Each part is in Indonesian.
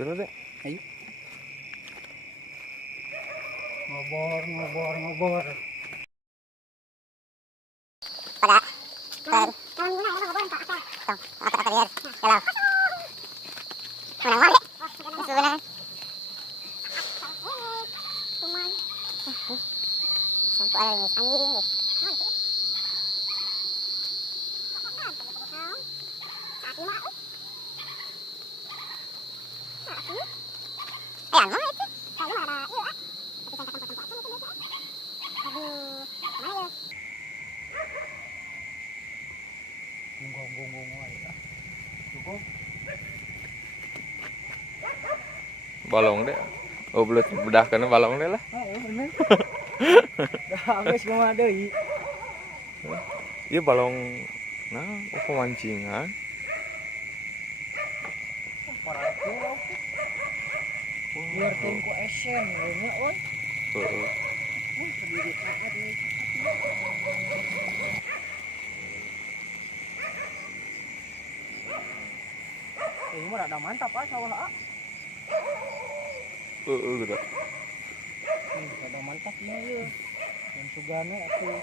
Piro dek? Ayo. Ngobor. Pada. Tuh, apa lihat? Kalau. Mana mau dek? Sebenarnya. Sampai ada ini anjing deh. Balong deh. Oh belut bedah kan balong deh lah. Oh bener. Dah habis kumaha deui. Iya balong. Nah, pemancingan. Paratu. Biar ku esen nya oi. Heeh. Sedikit saat nih. Ini mah ada mantap sawah ah. Gitu. Ada mantapnya ya. Yang sugana atuh.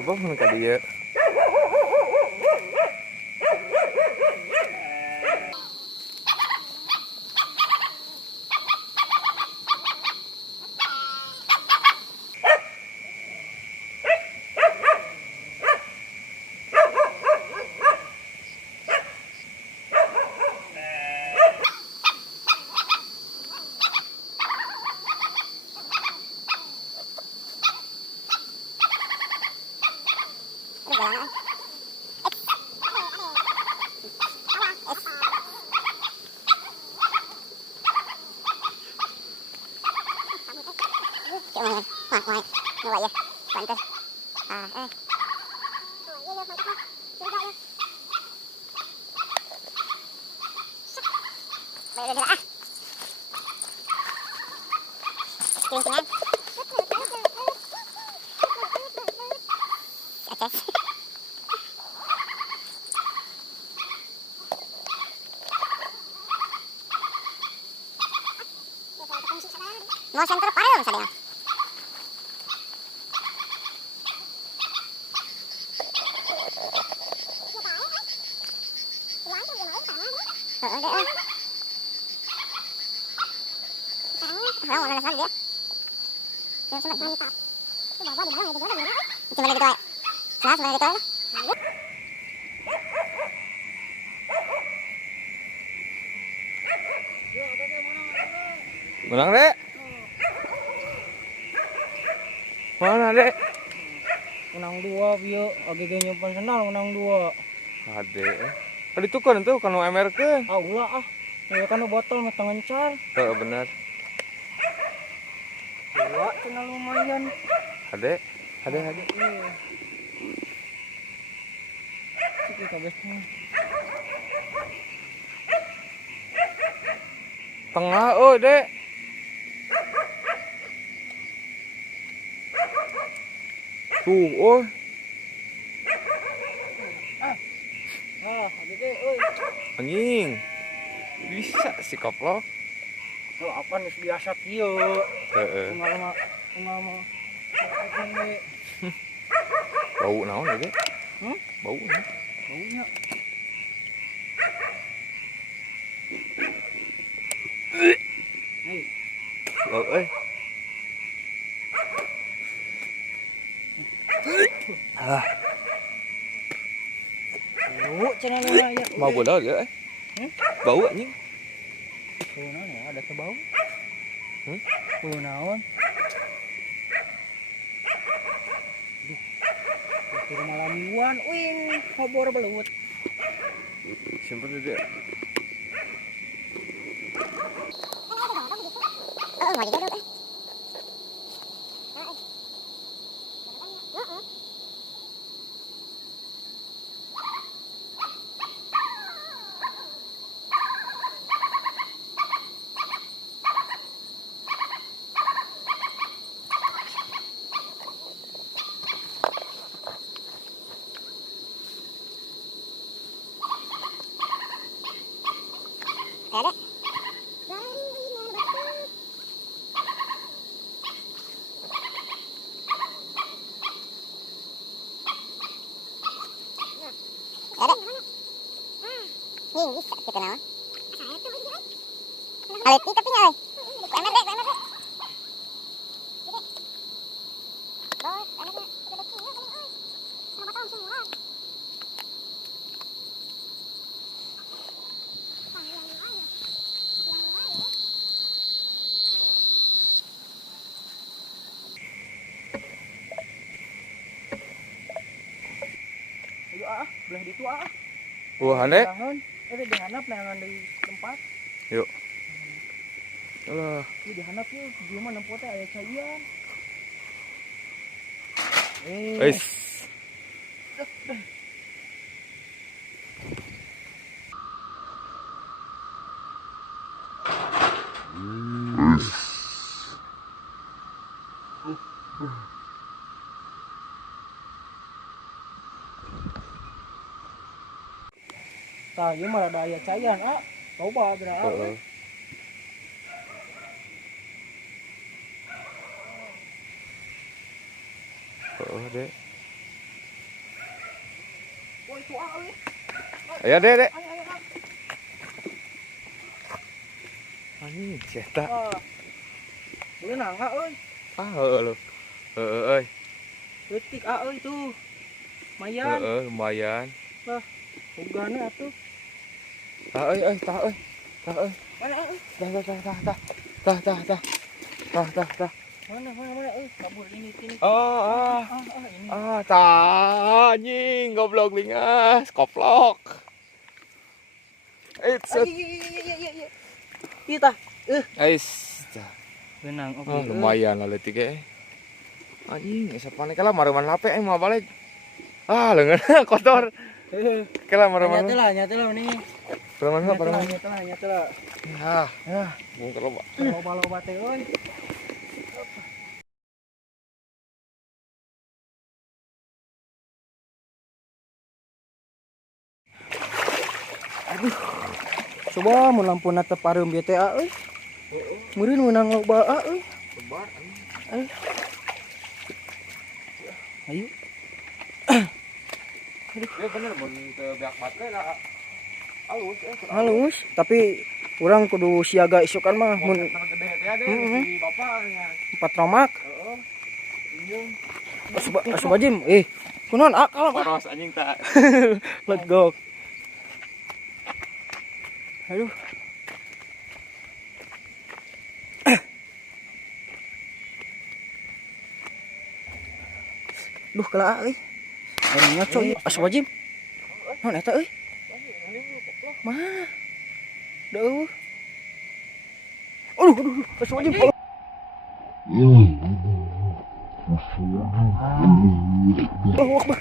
Coba mun ka dieu. Như vậy vậy. Bạn tên. Đây đã. Kirim kirim. Oke. Mau center pare misalnya. Orang mana sana dia? Yang sempat mantap. Itu bawa di bawah itu juga. Cuma gitu aja. Jelas mana gitu aja. Menang dek. Mana dek? Menang 2 bieu age nyimpen sendal menang 2. Ade. Tadi tuh kan tuh kanu emerkeun. Ah ulah ah. Ya kan botol mah tengencar. Heeh bener. Dua cenah lumayan. Ade. Kita besnya. Tengah oh dek. Tuh oh. Gede euy. Anjing. Bisa si koplok. Oh, apa nih biasa kieu. Heeh. Kumaha. Bau naon ya dek? Bau nih. Baunya. Hei. Bau euy. Ah. Bau cenah lumayan. Mau bola dia eh. Bau anjing. Bau naon ya? Ada bau? Bau naon? Duh. Ke malam mingguan, wing, ngobor belut. Simpen dia. Oh, mau digaduk eh. Ada. Ada. Ini bisa kita nama. Aleti tapi nyala. Emer deh, emer deh. Bos, anaknya udah kecil kan, oi. Berapa tahun sih, oi? Ayo belah di itu Wah, ane. dihanap nangan di tempat. Yuk. Alah, Ini dihanap yuk, gimana potnya ayah caian. guys. Tah, ieu mah ada ayah caian, coba geura Heeh. Heeh, Dek. Oh, itu euy. Ayo, Dek, Dek. Ayo. Anjing, cetak. Boleh nangka euy. Heeh lu. Heeh, euy. Leutik euy tuh. Mayan, Heeh, lumayan. bogana atuh. Tah euy, tah euy. Tah euy. Mana euy? Tah. Mana euy? Kabur ini. Oh, Ini. tah anjing goblok lingas, koplok. It's Iya. Iya tah. guys. Benang oke. Lumayan lah letik anjing, esa panik lah mareman lape mah balik. Leungeun kotor. Kela mareman. Nyata lah nih. Mareman. Nyata lah. Ya, bungker loba. Loba teh euy. Aduh. Coba mun lampuna teu pareum BTA euy. Meureun meunang loba euy. Lebar Ayo. Ya bener mun teu beak baterai lah. Halus, tapi urang kudu siaga isukan mah mun Gede teh ade si bapaknya. 4 romak. Heeh. Injung. Asubajim, kunaon kalem. Poros anjing tak. Let's go. Aduh. Duh kala euy. Ayo ngaco ieu asubajim. Naon eta euy? Mah. Deuh. Aduh, asubajim. Allahu Akbar.